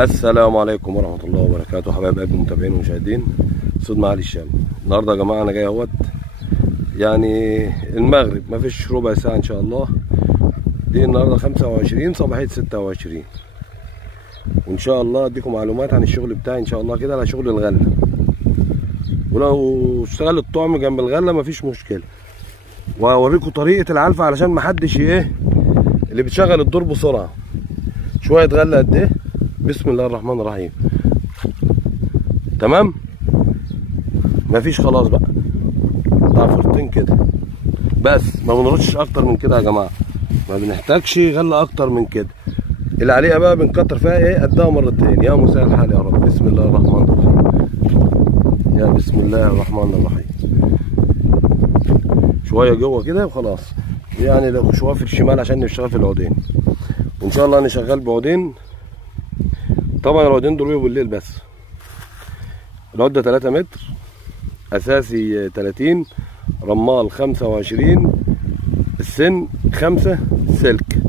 السلام عليكم ورحمة الله وبركاته حبايب قلبي المتابعين والمشاهدين. صوت معالي الشام. النهارده يا جماعة أنا جاي اهوت يعني المغرب، مفيش ربع ساعة إن شاء الله. دي النهارده 25 صباحية 26، وإن شاء الله أديكم معلومات عن الشغل بتاعي إن شاء الله كده على شغل الغلة. ولو اشتغل الطعم جنب الغلة مفيش مشكلة، وهوريكم طريقة العلفة علشان محدش اللي بتشغل الدور بسرعة. شوية غلة قد إيه؟ بسم الله الرحمن الرحيم. تمام؟ مفيش خلاص بقى، عفرتين كده بس، ما بنرشش اكتر من كده يا جماعه، ما بنحتاجش غله اكتر من كده. اللي عليها بقى بنكتر فيها قدها مرتين. يا مساء الحال يا رب. بسم الله الرحمن الرحيم. يا بسم الله الرحمن الرحيم. شويه جوه كده وخلاص، يعني لو شويه في الشمال عشان نشتغل في العودين، وان شاء الله نشغل بعودين. طبعا العودين دول بالليل بس. العده 3 متر اساسي 30، رمال 25، السن 5 سلك،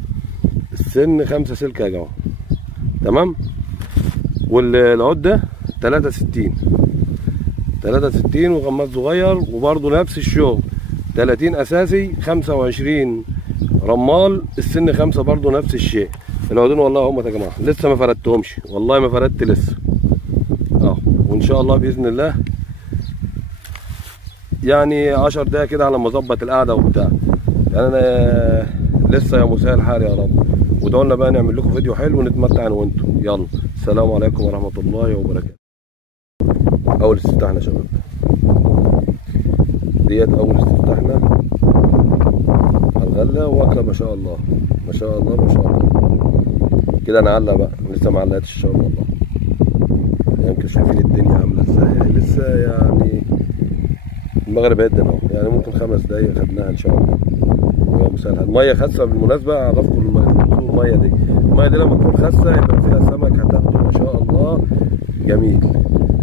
السن 5 سلك يا جماعه. تمام. والعده 63 وغماز صغير، وبرده نفس الشغل 30 اساسي 25 رمال، السن 5 برده نفس الشيء. العودين والله هم يا جماعه لسه ما فردتهمش، والله ما فردت لسه وان شاء الله باذن الله يعني 10 دقايق كده على ما اظبط القعده وبتاع. يعني انا لسه يا مساء الحال يا رب. وادعوا لنا بقى نعمل لكم فيديو حلو ونتمتع انا وانتم. يلا السلام عليكم ورحمه الله وبركاته. اول استفتاحنا يا شباب، ديت اول استفتاحنا على الغله، واكله ما شاء الله ما شاء الله ما شاء الله. كده نعلق بقى، لسه ما علقتش ان شاء الله. يمكن شايفين الدنيا عامله ازاي، لسه يعني المغرب هيدن اهو، يعني ممكن 5 دقايق خدناها ان شاء الله. يا مسهل. الميه خاسه بالمناسبه، اعرفكم الميه دي، الميه دي لما تكون خاسه يبقى فيها سمك هتاخده ما شاء الله جميل.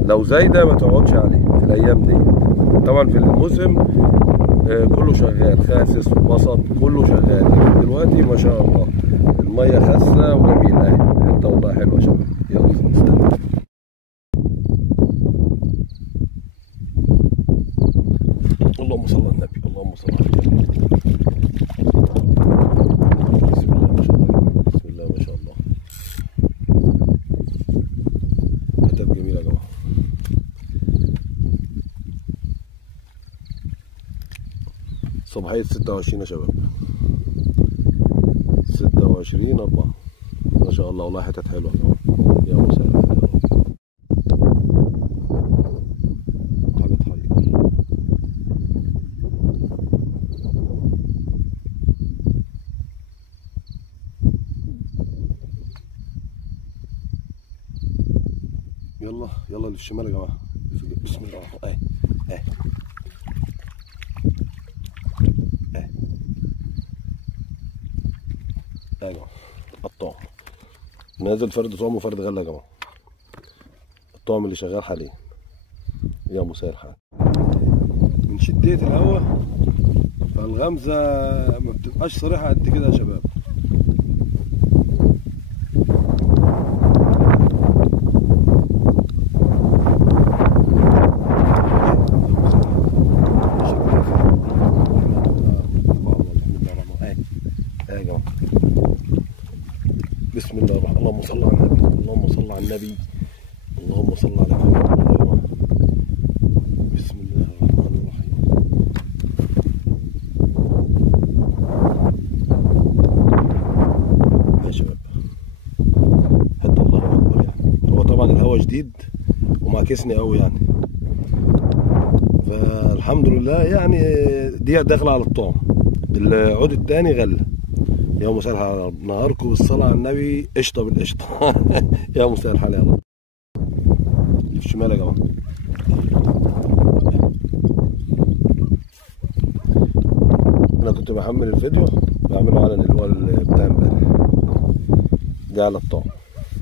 لو زايده ما تقعدش عليه في الايام دي. طبعا في الموسم كله شغال، خاسس وبسط كله شغال، لكن دلوقتي ما شاء الله الميه خاسه وجميله اهي، حته والله حلوه يا شباب. يلا نستنى. اللهم صل على النبي، اللهم صل على النبي. بسم الله ما شاء الله، بسم الله ما شاء الله. حتت جميله يا جماعه. صباحيه 26 يا شباب، 26/4 ما شاء الله. والله حتت حلوه يا جماعه. يا مسهل. يلا يلا للشمال يا جماعه. بسم الله الرحمن الرحيم. اهي يا جماعه الطعم نازل، فرد طعم وفرد غله يا جماعه. الطعم اللي شغال حاليا. يا مساء الحال. من شديه الهواء فالغمزه ما بتبقاش صريحه قد كده يا شباب. بسم الله الرحمن الرحيم. اللهم صل على النبي، اللهم صل على النبي، اللهم صل على محمد. بسم الله الرحمن الرحيم. يا شباب حتى الله اكبر. يعني هو طبعا الهواء جديد ومعكسني قوي يعني، فالحمد لله يعني دي داخله على الطعم. العود الثاني غله. يا مساء الحال يا رب. نهاركم بالصلاة على النبي قشطة بالقشطة. يا مساء الحال يا رب. في الشمال يا جماعة. أنا كنت بحمل الفيديو بعمله على اللي هو بتاع امبارح. ده على الطعم.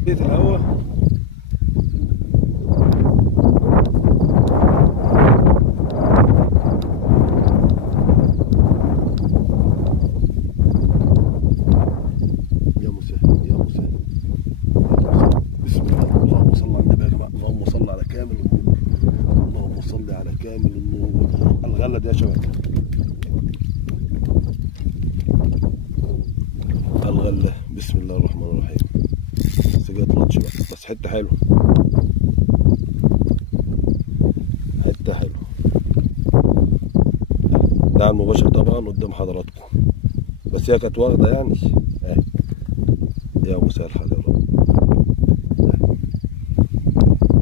بيت الهوا بسم الله. كامل النور. اللهم صل على كامل النور. الغله دي يا شباب، الغله. بسم الله الرحمن الرحيم. بس جت لطش بقى، بس حته حلوه، حته حلوه. ده على المباشر طبعا قدام حضراتكم، بس هي كانت واخده يعني اهي. يا مساء الحال يا رب.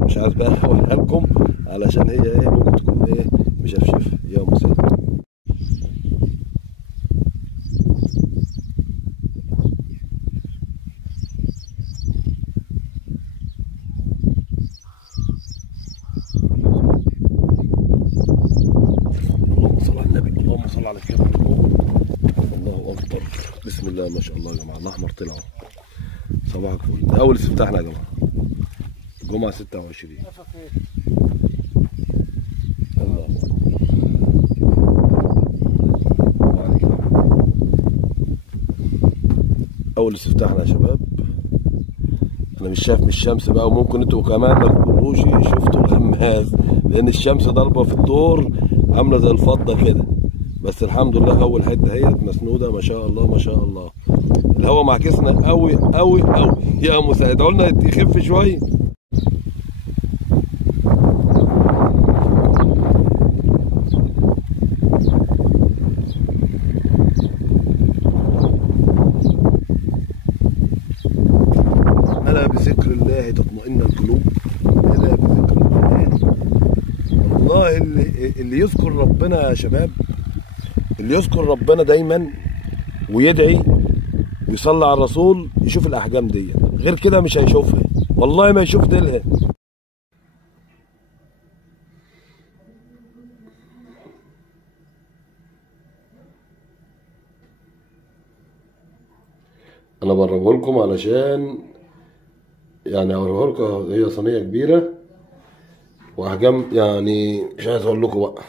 مش عايز بقى اوريها لكم علشان هي ايه ممكن تكون ايه مشفشفه. يا مساء. اللهم صل على النبي، اللهم صل على الكامل. الله اكبر. بسم الله ما شاء الله يا جماعه. الاحمر طلع اهو. صباح الفل. ده اول استفتاحنا يا جماعه، الجمعه 26. الله اول استفتاحنا يا شباب. انا مش شايف من الشمس بقى، وممكن انتوا كمان ما تكونوش شفتوا الهماز، لان الشمس ضاربه في الدور عامله زي الفضه كده. بس الحمد لله اول حته اهيت مسنوده ما شاء الله ما شاء الله. الهواء معكسنا قوي قوي قوي. يا مساعد ادعوا لنا يخف شويه. ألا بذكر الله تطمئن القلوب. ألا بذكر الله. والله اللي يذكر ربنا يا شباب، اللي يذكر ربنا دايما ويدعي ويصلي على الرسول يشوف الأحجام دي، غير كده مش هيشوفها، والله ما يشوف ديلها. أنا بقربه لكم علشان يعني اوريها لكم. هي صينيه كبيره واحجام، يعني مش عايز اقول لكم بقى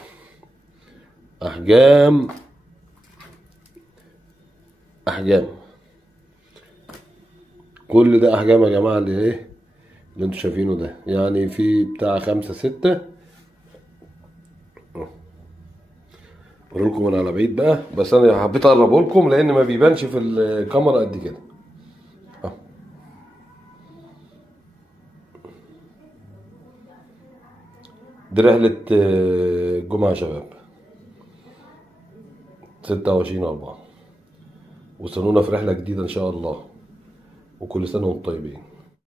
احجام احجام. كل ده احجام يا جماعه، اللي ايه اللي انتوا شايفينه ده، يعني في بتاع 5 6. اوري لكم من على بعيد بقى، بس انا حبيت اقربه لكم لان ما بيبانش في الكاميرا قد كده. دي رحلة الجمعة يا شباب 26/4. وصلونا في رحلة جديدة إن شاء الله، وكل سنة وانتم طيبين.